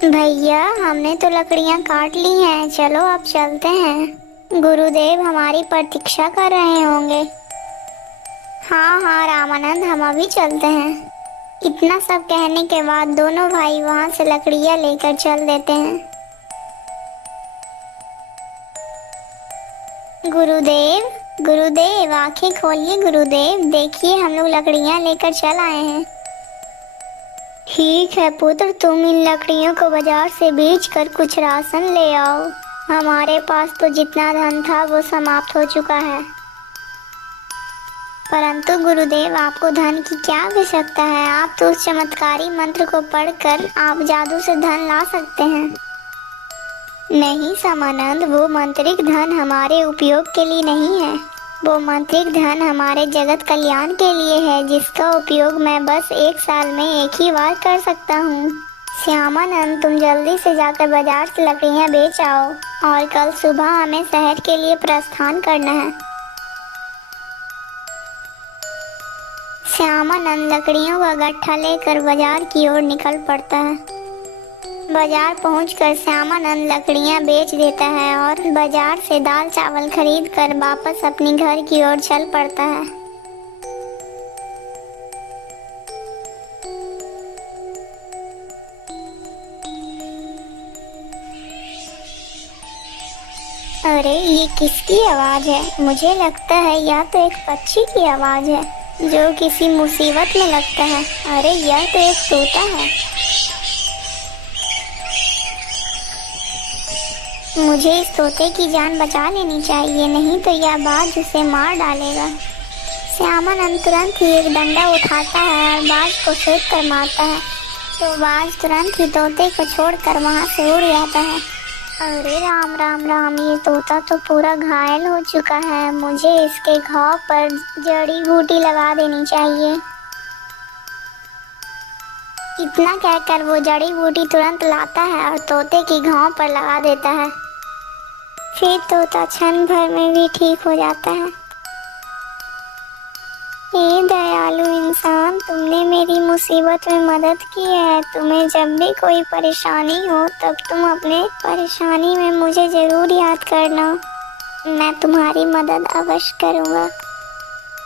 भैया हमने तो लकड़ियां काट ली हैं, चलो अब चलते हैं। गुरुदेव हमारी प्रतीक्षा कर रहे होंगे। हाँ हाँ रामानंद, हम अभी चलते हैं। इतना सब कहने के बाद दोनों भाई वहां से लकड़ियां लेकर चल देते हैं। गुरुदेव, गुरुदेव आंखें खोलिए गुरुदेव, देखिए हम लोग लकड़ियां लेकर चल आए हैं। ठीक है पुत्र, तुम इन लकड़ियों को बाजार से बेच कर कुछ राशन ले आओ। हमारे पास तो जितना धन था वो समाप्त हो चुका है। परंतु गुरुदेव, आपको धन की क्या आवश्यकता है? आप तो उस चमत्कारी मंत्र को पढ़कर आप जादू से धन ला सकते हैं। नहीं समानंद, वो मंत्रिक धन हमारे उपयोग के लिए नहीं है। वो मंत्रिक धन हमारे जगत कल्याण के लिए है, जिसका उपयोग मैं बस एक साल में एक ही बार कर सकता हूँ। श्यामानंद, तुम जल्दी से जाकर बाजार से लकड़ियाँ बेच आओ और कल सुबह हमें शहर के लिए प्रस्थान करना है। श्यामानंद लकड़ियों का गट्ठा लेकर बाजार की ओर निकल पड़ता है। बाजार पहुंचकर श्यामानंद लकड़ियां बेच देता है और बाजार से दाल चावल खरीद कर वापस अपने घर की ओर चल पड़ता है। अरे ये किसकी आवाज है? मुझे लगता है यह तो एक पक्षी की आवाज है जो किसी मुसीबत में लगता है। अरे यह तो एक तोता है। मुझे इस तोते की जान बचा लेनी चाहिए, नहीं तो यह बाज उसे मार डालेगा। श्यामानंद तुरंत ही एक डंडा उठाता है और बाज को फेंक कर मारता है, तो बाज तुरंत ही तोते को छोड़कर वहां से उड़ जाता है। अरे राम राम राम, ये तोता तो पूरा घायल हो चुका है। मुझे इसके घाव पर जड़ी बूटी लगा देनी चाहिए। इतना कहकर वो जड़ी बूटी तुरंत लाता है और तोते की घाव पर लगा देता है। फिर तोता क्षण भर में भी ठीक हो जाता है। हे दयालु इंसान, तुमने मेरी मुसीबत में मदद की है। तुम्हें जब भी कोई परेशानी हो तब तुम अपने परेशानी में मुझे जरूर याद करना। मैं तुम्हारी मदद अवश्य करूँगा।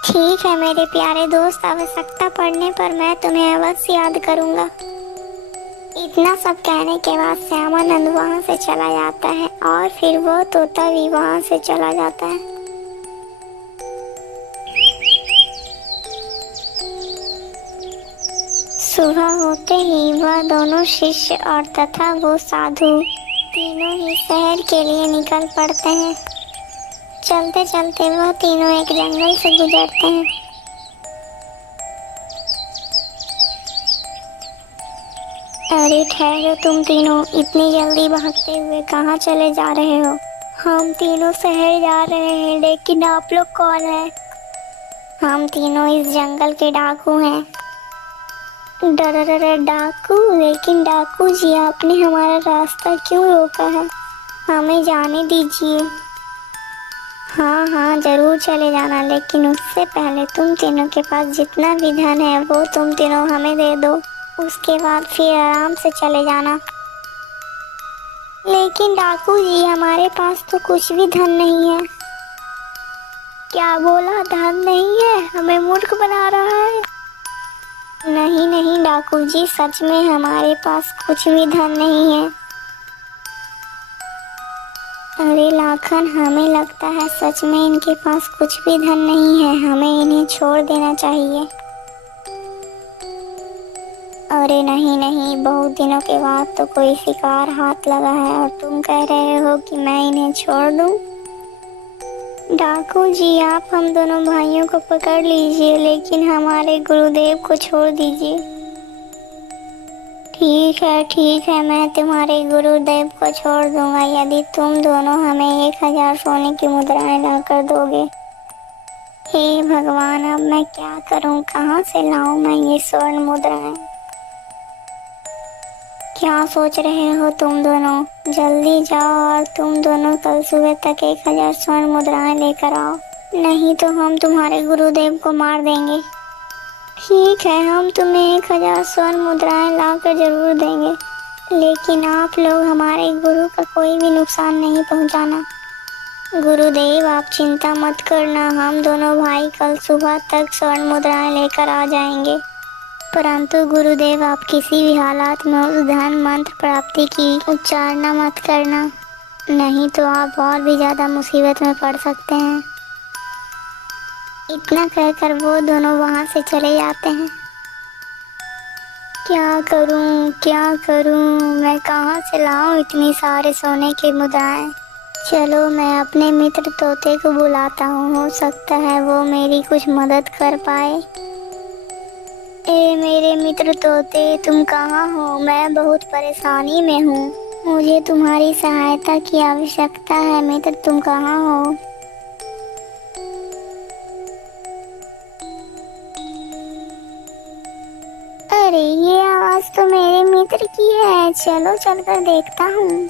ठीक है मेरे प्यारे दोस्त, आवश्यकता पड़ने पर मैं तुम्हें अवश्य याद करूँगा। इतना सब कहने के बाद श्यामानंद वहाँ से चला जाता है और फिर वो तोता भी वहाँ से चला जाता है। सुबह होते ही वह दोनों शिष्य और तथा वो साधु तीनों ही शहर के लिए निकल पड़ते हैं। चलते चलते वह तीनों एक जंगल से गुजरते हैं। अरे ठहरो तुम तीनों, इतनी जल्दी भागते हुए कहाँ चले जा रहे हो? हम तीनों शहर जा रहे हैं, लेकिन आप लोग कौन हैं? हम तीनों इस जंगल के डाकू हैं। डर डाकू? लेकिन डाकू जी, आपने हमारा रास्ता क्यों रोका है? हमें जाने दीजिए। हाँ हाँ जरूर चले जाना, लेकिन उससे पहले तुम तीनों के पास जितना भी धन है वो तुम तीनों हमें दे दो। उसके बाद फिर आराम से चले जाना। लेकिन डाकू जी, हमारे पास तो कुछ भी धन नहीं है। क्या बोला? धन नहीं है? हमें मूर्ख बना रहा है? नहीं नहीं डाकू जी, सच में हमारे पास कुछ भी धन नहीं है। अरे लाखन, हमें लगता है सच में इनके पास कुछ भी धन नहीं है। हमें इन्हें छोड़ देना चाहिए। अरे नहीं नहीं, बहुत दिनों के बाद तो कोई शिकार हाथ लगा है और तुम कह रहे हो कि मैं इन्हें छोड़ दूं? डाकू जी, आप हम दोनों भाइयों को पकड़ लीजिए, लेकिन हमारे गुरुदेव को छोड़ दीजिए। ठीक है, मैं तुम्हारे गुरुदेव को छोड़ दूंगा यदि तुम दोनों हमें 1000 सोने की मुद्राएं लाकर दोगे। हे भगवान, अब मैं क्या करूं? कहाँ से लाऊं मैं ये स्वर्ण मुद्राएं? क्या सोच रहे हो तुम दोनों? जल्दी जाओ और तुम दोनों कल सुबह तक 1000 स्वर्ण मुद्राएं लेकर आओ, नहीं तो हम तुम्हारे गुरुदेव को मार देंगे। ठीक है, हम तुम्हें 1000 स्वर्ण मुद्राएं लाकर जरूर देंगे। लेकिन आप लोग हमारे गुरु का कोई भी नुकसान नहीं पहुंचाना। गुरुदेव आप चिंता मत करना, हम दोनों भाई कल सुबह तक स्वर्ण मुद्राएं लेकर आ जाएंगे। परंतु गुरुदेव आप किसी भी हालात में उस धन मंत्र प्राप्ति की उच्चारणा मत करना, नहीं तो आप और भी ज्यादा मुसीबत में पड़ सकते हैं। इतना कहकर वो दोनों वहां से चले जाते हैं। क्या करूं, मैं कहाँ से लाऊं इतनी सारे सोने के मुद्राएं। चलो मैं अपने मित्र तोते को बुलाता हूँ, हो सकता है वो मेरी कुछ मदद कर पाए। ए मेरे मित्र तोते, तुम कहाँ हो? मैं बहुत परेशानी में हूँ, मुझे तुम्हारी सहायता की आवश्यकता है। मित्र तुम कहाँ हो? अरे ये आवाज तो मेरे मित्र की है, चलो चलकर देखता हूँ।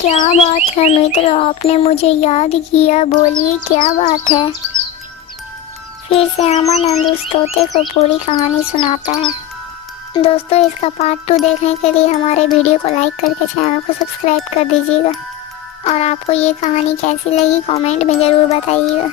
क्या बात है मित्र, आपने मुझे याद किया, बोलिए क्या बात है। फिर से अमानंद उस तोते को पूरी कहानी सुनाता है। दोस्तों इसका पार्ट 2 देखने के लिए हमारे वीडियो को लाइक करके चैनल को सब्सक्राइब कर दीजिएगा। और आपको ये कहानी कैसी लगी कमेंट में ज़रूर बताइएगा।